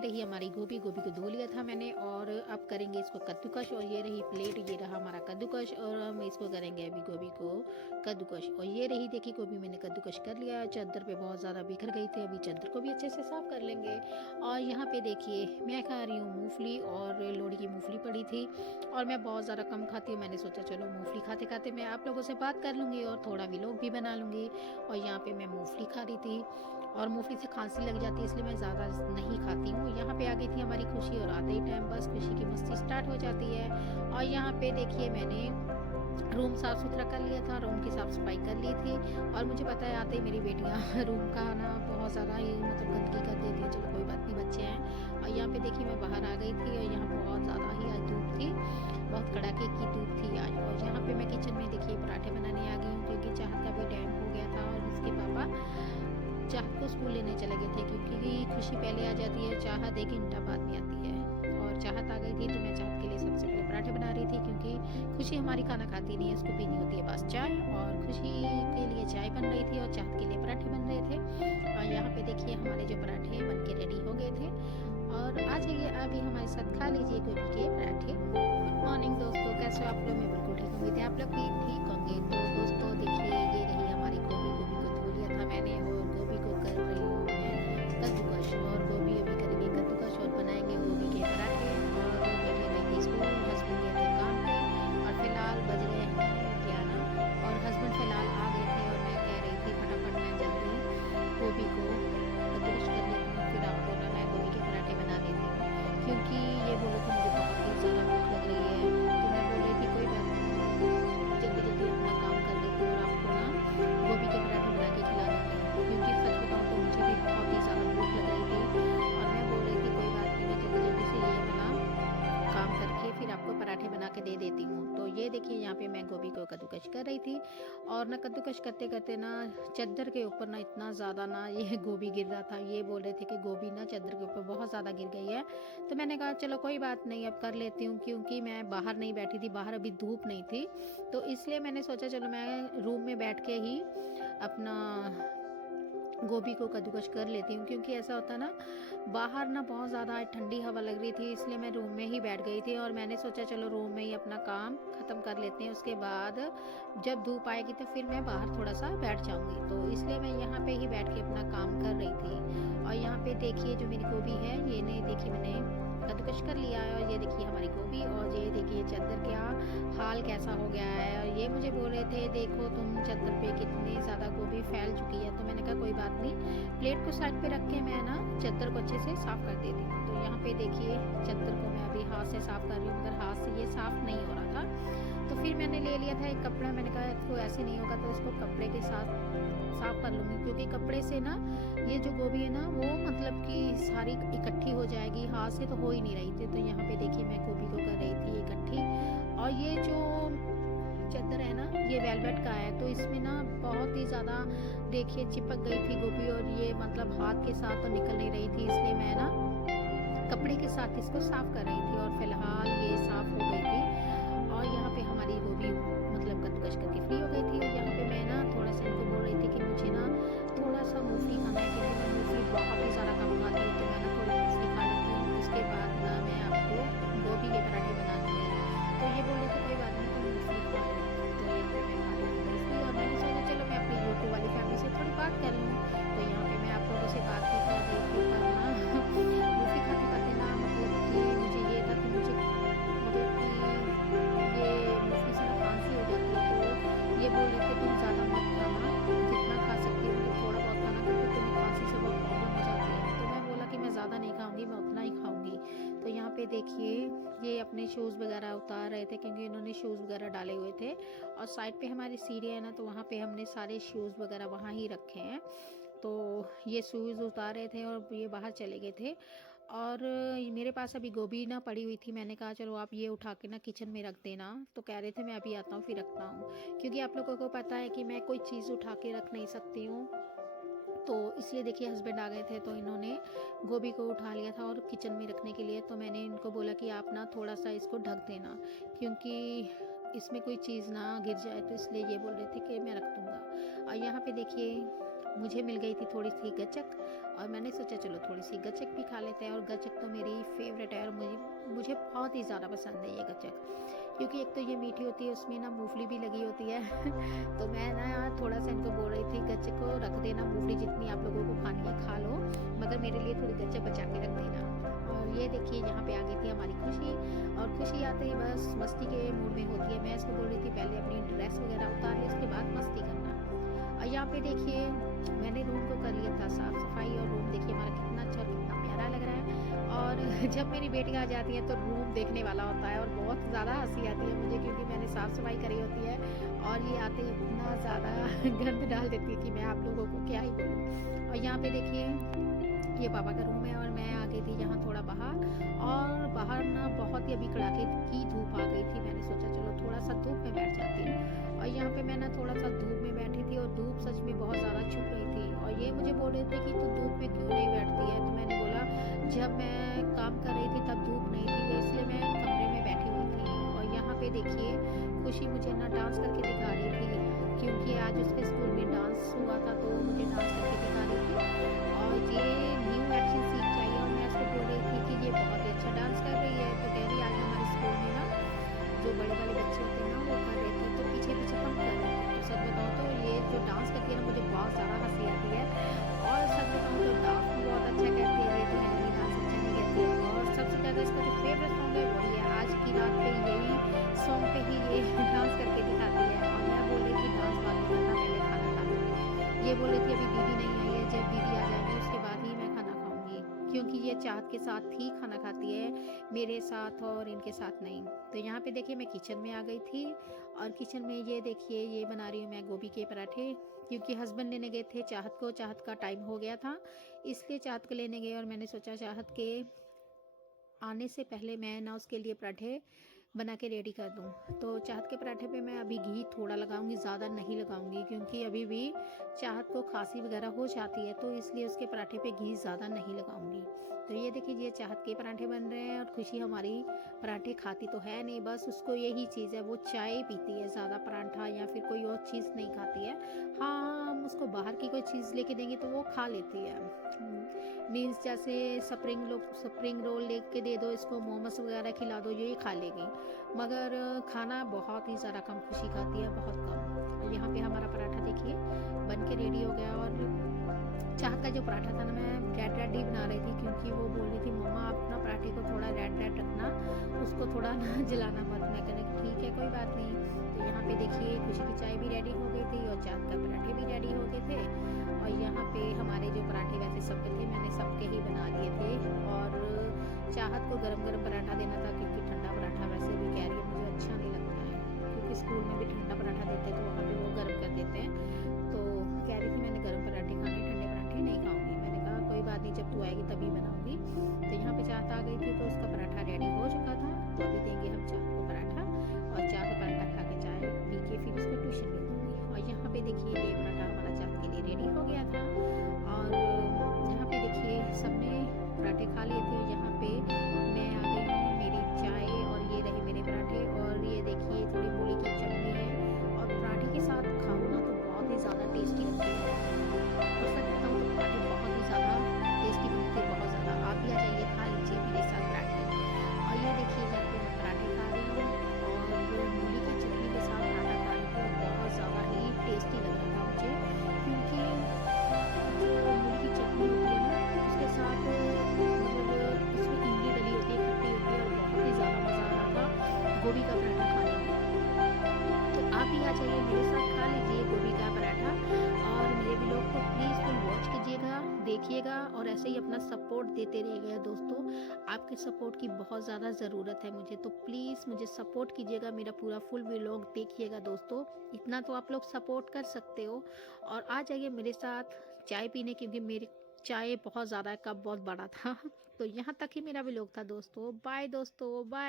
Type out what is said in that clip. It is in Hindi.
रही हमारी गोभी को धो लिया था मैंने और अब करेंगे इसको कद्दूकश। और ये रही प्लेट, ये रहा हमारा कद्दूकश और हम इसको करेंगे अभी गोभी को कद्दूकश। और ये रही देखिए गोभी मैंने कद्दूकश कर लिया। चादर पे बहुत ज़्यादा बिखर गई थी, अभी चादर को भी अच्छे से साफ कर लेंगे। और यहाँ पे देखिए मैं खा रही हूँ मूँगफली और लोड़ी की मूँगफली पड़ी थी और मैं बहुत ज़्यादा कम खाती हूँ। मैंने सोचा चलो मूँगफली खाते खाते मैं आप लोगों से बात कर लूँगी और थोड़ा व्लॉग भी बना लूँगी। और यहाँ पे मैं मूँगफली खा रही थी और मूँगफली से खांसी लग जाती है इसलिए मैं ज़्यादा नहीं खाती हूँ। यहाँ पे आ गई थी हमारी खुशी और आते ही टाइम बस खुशी की मस्ती स्टार्ट हो जाती है। और यहाँ पे देखिए मैंने रूम साफ़ सुथरा कर लिया था, रूम की साफ़ सफाई कर ली थी। और मुझे पता है आते ही मेरी बेटियाँ रूम का ना बहुत ज़्यादा ही मतलब गंदगी कर देती हैं। चलो कोई बात नहीं, बच्चे हैं। और यहाँ पे देखिए मैं बाहर आ गई थी और यहाँ बहुत ज़्यादा ही आज धूप थी, बहुत कड़ाके की धूप थी आज। और यहाँ पे मैं किचन में देखिए पराठे बनाने आ गई हूँ क्योंकि चाहत का भी टाइम हो गया था और इसके पापा चाहत को स्कूल लेने चले गए थे क्योंकि खुशी पहले आ जाती है, चाहत 1 घंटा बाद में आती है। और चाहत आ गई थी तो मैं चाहत के लिए सबसे पहले पराठे बना रही थी क्योंकि खुशी हमारी खाना खाती नहीं है, उसको पीनी होती है बस चाय। और खुशी के लिए चाय बन रही थी और चाहत के लिए पराठे बन रहे थे। और यहाँ पे देखिए हमारे जो पराठे बन के रेडी हो गए थे। और आ जाइए अभी हमारे साथ खा लीजिए गोभी के पराठे। गुड मॉर्निंग दोस्तों, कैसे हो आप लोग? मैं बिल्कुल ठीक होंगे थे, आप लोग भी ठीक होंगे। तो दोस्तों देखिए ये रही हमारी गोभी को धो लिया था मैंने और गोभी को कर रही हूँ मैं कद्दूकश। और गोभी अभी करेंगे कद्दूकश और बनाएंगे गोभी के पराठे। और बेटी गई थी स्कूल, हस्बैंड गए थे काम पे और फिलहाल बज रहे हैं 11 और हस्बैंड फिलहाल आ गए थे। और मैं कह रही थी फटाफट मैं जल्दी गोभी को कद्दूकश कर लेती हूँ, फिर आपको ना मैं गोभी के पराठे बना देती हूँ क्योंकि ये बोले थे मुझे बहुत ही ज़्यादा भूख लग रही है। तो मैं बोल रही थी कोई बात नहीं, जल्दी जल्दी अपना काम कर लेती हूँ और आपको ना गोभी के पराठे बना के खिला देती हूँ क्योंकि सच बताऊँ तो मुझे भी बहुत ही ज़्यादा भूख लग रही थी। और मैं बोल रही थी कोई बात नहीं, मैं जल्दी जल्दी से ये वाला काम करके फिर आपको पराठे बना के दे देती हूँ। तो ये देखिए यहाँ पे मैं गोभी को कद्दूकश कर रही थी और ना कद्दूकश करते करते ना चादर के ऊपर ना इतना ज़्यादा ना ये गोभी गिर रहा था। ये बोल रहे थे कि गोभी ना चादर के ऊपर बहुत ज़्यादा गिर गई है। तो मैंने कहा चलो कोई बात नहीं अब कर लेती हूँ क्योंकि मैं बाहर नहीं बैठी थी, बाहर अभी धूप नहीं थी तो इसलिए मैंने सोचा चलो मैं रूम में बैठ के ही अपना गोभी को कद्दूकश कर लेती हूँ क्योंकि ऐसा होता है ना बाहर ना बहुत ज़्यादा ठंडी हवा लग रही थी इसलिए मैं रूम में ही बैठ गई थी। और मैंने सोचा चलो रूम में ही अपना काम ख़त्म कर लेते हैं, उसके बाद जब धूप आएगी तो फिर मैं बाहर थोड़ा सा बैठ जाऊँगी। तो इसलिए मैं यहाँ पे ही बैठ के अपना काम कर रही थी। और यहाँ पे देखिए जो मेरी गोभी है ये नहीं देखिए मैंने कद्दूकश कर लिया है। और ये देखिए हमारी गोभी और ये देखिए चादर क्या हाल कैसा हो गया है। और ये मुझे बोल रहे थे देखो तुम चादर पे कितनी ज़्यादा गोभी फैल चुकी है। तो मैंने कहा कोई बात नहीं, प्लेट को साइड पे रख के मैं ना चादर को अच्छे से साफ़ कर देती हूँ। तो यहाँ पे देखिए चादर को मैं अभी हाथ से साफ़ कर रही हूँ मगर हाथ से ये साफ़ नहीं हो रहा था। तो फिर मैंने ले लिया था एक कपड़ा, मैंने कहा इसको ऐसे नहीं होगा तो इसको कपड़े के साथ साफ़ कर लूँगी क्योंकि कपड़े से ना ये जो गोभी है ना वो मतलब कि सारी इकट्ठी हो जाएगी, हाथ से तो हो ही नहीं रही थी। तो यहाँ पे देखिए मैं गोभी को कर रही थी इकट्ठी। और ये जो चादर है ना ये वेलवेट का है तो इसमें ना बहुत ही ज़्यादा देखिए चिपक गई थी गोभी और ये मतलब हाथ के साथ तो निकल नहीं रही थी इसलिए मैं ना कपड़े के साथ इसको साफ़ कर रही थी। और फिलहाल ये साफ़ हो गई थी और यहाँ पे हमारी गोभी मतलब कद्दूकश करके फ्री हो गई थी। और यहाँ पे मैं ना थोड़ा सा इनको बोल रही थी कि मुझे ना थोड़ा सा मूँगफली खाना है क्योंकि मैं मूँगफली बहुत ही ज़्यादा कम खाती हूँ। तो मैं ना थोड़ी मूँगफली खा लेती हूँ, उसके बाद ना मैं आपको गोभी के पराठे बना दूँगी। तो ये बोल रहे थे कोई बात नहीं तो मूँगफली खा लो। तो यहाँ पे मैं खा रही थी मूँगफली और मैंने सोचा चलो मैं अपनी यूट्यूब वाली फैमिली से थोड़ी बात कर लूँ। तो यहाँ पे मैं आप लोगों से बात भी कर रही थी पर ना मूँगफली खाते खाते ना मतलब कि मुझे ये था कि मुझे मतलब कि ये मूँगफली से ना खांसी हो जाती है। तो ये बोल रहे थे तुम ज़्यादा मत खाना, जितना खा सकती हो मतलब थोड़ा बहुत खाना क्योंकि तुम्हें खांसी से बहुत प्रॉब्लम हो जाती है। तो मैं बोला कि मैं ज़्यादा नहीं खाऊंगी, मैं उतना ही खाऊंगी। तो यहाँ पे देखिए ये अपने शूज़ वगैरह उतार रहे थे क्योंकि इन्होंने शूज़ वगैरह डाले हुए थे। और साइड पे हमारी सीढ़ी है ना तो वहाँ पे हमने सारे शूज़ वगैरह वहाँ ही रखे हैं। तो ये शूज़ उतार रहे थे और ये बाहर चले गए थे। और मेरे पास अभी गोभी ना पड़ी हुई थी, मैंने कहा चलो आप ये उठा के ना किचन में रख देना। तो कह रहे थे मैं अभी आता हूँ फिर रखता हूँ क्योंकि आप लोगों को पता है कि मैं कोई चीज़ उठा के रख नहीं सकती हूँ। तो इसलिए देखिए हस्बैंड आ गए थे तो इन्होंने गोभी को उठा लिया था और किचन में रखने के लिए। तो मैंने इनको बोला कि आप ना थोड़ा सा इसको ढक देना क्योंकि इसमें कोई चीज़ ना गिर जाए। तो इसलिए ये बोल रहे थे कि मैं रख दूँगा। और यहाँ पे देखिए मुझे मिल गई थी थोड़ी सी गचक और मैंने सोचा चलो थोड़ी सी गचक भी खा लेते हैं। और गचक तो मेरी फेवरेट है और मुझे मुझे बहुत ही ज़्यादा पसंद है ये गचक, क्योंकि एक तो ये मीठी होती है, उसमें ना मूंगफली भी लगी होती है तो मैं ना थोड़ा सा इनको बोल रही थी गच्चक को रख देना, मूंगफली जितनी आप लोगों को खानी है खा लो, मगर मेरे लिए थोड़ी गच्चक बचा के रख देना। और ये देखिए यहाँ पे आ गई थी हमारी खुशी, और खुशी आते ही बस मस्ती के मूड में होती है। मैं इसको बोल रही थी पहले अपनी ड्रेस वगैरह उतार ली, उसके बाद मस्ती करना। और यहाँ पे देखिए मैंने रूम को कर लिया था साफ़ सफाई, और रूम देखिए हमारा कितना अच्छा और कितना प्यारा लग रहा है। और जब मेरी बेटी आ जाती है तो रूम देखने वाला होता है, और बहुत ज़्यादा हंसी आती है मुझे, क्योंकि मैंने साफ़ सफाई करी होती है और ये आते ही इतना ज़्यादा गंद डाल देती है कि मैं आप लोगों को क्या ही बोलूँ। और यहाँ पे देखिए ये पापा का रूम है, और मैं आ गई थी यहाँ थोड़ा बाहर, और बाहर ना बहुत ही अभी कड़ाके की धूप आ गई थी। मैंने सोचा चलो थोड़ा सा धूप में बैठ जाती हूँ, और यहाँ पे मैं ना थोड़ा सा धूप में बैठी थी, और धूप सच में बहुत ज़्यादा छुप रही थी। और ये मुझे बोल रहे थे कि तू धूप में क्यों नहीं बैठती है, तो मैंने बोला जब मैं काम कर रही थी तब धूप नहीं थी, तो इसलिए मैं कमरे में बैठी हुई थी। और यहाँ पे देखिए खुशी मुझे ना डांस करके दिखा रही थी, क्योंकि आज उसके स्कूल में डांस हुआ था, तो मुझे डांस करके दिखा रही थी। और ये न्यू एक्शन सीख के आई है, और मैं उसको बोल रही थी कि ये बहुत ही अच्छा डांस कर रही है, तो कह रही आज हमारे स्कूल में ना जो बड़े वाले बच्चे होते हैं ना वो कर रहे थे, तो पीछे पीछे हम कर रहे थे। तो सच बताऊँ तो ये जो डांस करती है ना मुझे बहुत ज़्यादा हंसी आती है, और सच बताऊँ तो डांस भी बहुत अच्छा करती है, ये तो है नहीं डांस अच्छा नहीं करती है। और सबसे ज़्यादा इसका जो फेवरेट सॉन्ग है वही है, आज की रात पे यही सॉन्ग पे ही ये डांस करके दिखाती है। और मैं बोल रही थी डांस बाद में करना, पहले खाना खा लो। ये बोल रही थी अभी दीदी नहीं आई है, जब दीदी आ जाएगी उसके बाद ही मैं खाना खाऊंगी, क्योंकि ये चाहत के साथ ही खाना खाती है, मेरे साथ और इनके साथ नहीं। तो यहाँ पे देखिए मैं किचन में आ गई थी, और किचन में ये देखिए ये बना रही हूँ मैं गोभी के पराठे, क्योंकि हस्बैंड लेने गए थे चाहत को, चाहत का टाइम हो गया था, इसलिए चाहत को लेने गए, और मैंने सोचा चाहत के आने से पहले मैं ना उसके लिए पराठे बना के रेडी कर दूँ। तो चाहत के पराठे पे मैं अभी घी थोड़ा लगाऊंगी, ज़्यादा नहीं लगाऊंगी, क्योंकि अभी भी चाहत को खांसी वगैरह हो जाती है, तो इसलिए उसके पराठे पे घी ज़्यादा नहीं लगाऊंगी। तो ये देखिए ये चाहत के पराठे बन रहे हैं, और खुशी हमारी पराठे खाती तो है नहीं, बस उसको यही चीज़ है, वो चाय पीती है ज़्यादा, पराठा या फिर कोई और चीज़ नहीं खाती है। हाँ हम उसको बाहर की कोई चीज़ लेके देंगे तो वो खा लेती है, मीन्स जैसे स्प्रिंग रोल लेके दे दो इसको, मोमोस वगैरह खिला दो, ये खा लेगी, मगर खाना बहुत ही ज़्यादा कम खुशी खाती है, बहुत कम। यहाँ पे हमारा पराठा देखिए बन के रेडी हो गया। और चाहत का जो पराठा था ना मैं रेड रेड ही बना रही थी, क्योंकि वो बोल रही थी मम्मा आप ना पराठे को थोड़ा रेड रेड रखना, उसको थोड़ा ना जलाना मत। मैं कहने की ठीक है कोई बात नहीं। तो यहाँ पे देखिए खुशी की चाय भी रेडी हो गई थी, और चाहत का पराठे भी रेडी हो गए थे। और यहाँ पे हमारे जो पराठे वैसे सबके थे, मैंने सबके ही बना लिए थे, और चाहत को गरम गरम पराठा देना था, क्योंकि ठंडा पराठा वैसे भी कह रही है मुझे अच्छा नहीं लगता है, क्योंकि स्कूल में भी ठंडा पराठा देते हैं तो वहाँ पे वो गर्म कर देते हैं। तो कह रही थी मैंने गर्म पराठे खाने, ठंडे पराठे नहीं खाऊंगी। मैंने कहा कोई बात नहीं, जब तू आएगी तभी बनाऊंगी। तो यहाँ पे चाहत आ गई थी, तो उसका पराठा रेडी हो चुका था, तो अभी देंगे हम चाहत को पराठा, और चाहत पराठा खा के चाय पी के फिर उसको ट्यूशन भेज दूँगी। और यहाँ पे देखिए ये पराठा हमारा चाहत के लिए रेडी हो गया था, और यहाँ पे देखिए सबने पराठे खा लिए थे। यहाँ पे मैं आ गई हूँ, मेरी चाय, और ये रहे मेरे पराठे, और ये देखिए थोड़ी मूली की चटनी है, और पराठे के साथ खाओ ना तो बहुत ही ज़्यादा टेस्टी लगती है, और सच बताऊँ तो पराठे बहुत ही ज़्यादा टेस्टी बनते हैं, बहुत ज़्यादा। आप भी आ जाइए खा लीजिए मेरे साथ पराठे। और ये देखिए यहाँ पे मैं पराठे खा रही हूँ, और मूली की चटनी के साथ पराठा खा रही हूँ, बहुत ज़्यादा ही टेस्टी लग रहा था मुझे, क्योंकि जो मूली की चटनी होती है ना उसके साथ मतलब उसमें इमली डली होती है, खट्टी होती है, और बहुत ही ज़्यादा मज़ा आ रहा था गोभी का पराठा खाने में। तो आप भी आ जाइए मेरे साथ खा लीजिए गोभी का पराठा, और मेरे व्लॉग को प्लीज़ फुल वॉच कीजिएगा, देखिएगा, और ऐसे ही अपना सपोर्ट देते रहिएगा दोस्तों। आपके सपोर्ट की बहुत ज़्यादा ज़रूरत है मुझे, तो प्लीज़ मुझे सपोर्ट कीजिएगा, मेरा पूरा फुल व्लॉग देखिएगा दोस्तों, इतना तो आप लोग सपोर्ट कर सकते हो। और आ जाइए मेरे साथ चाय पीने, क्योंकि मेरी चाय बहुत ज़्यादा कप बहुत बड़ा था तो यहाँ तक ही मेरा व्लॉग था दोस्तों। बाय दोस्तों, बाय।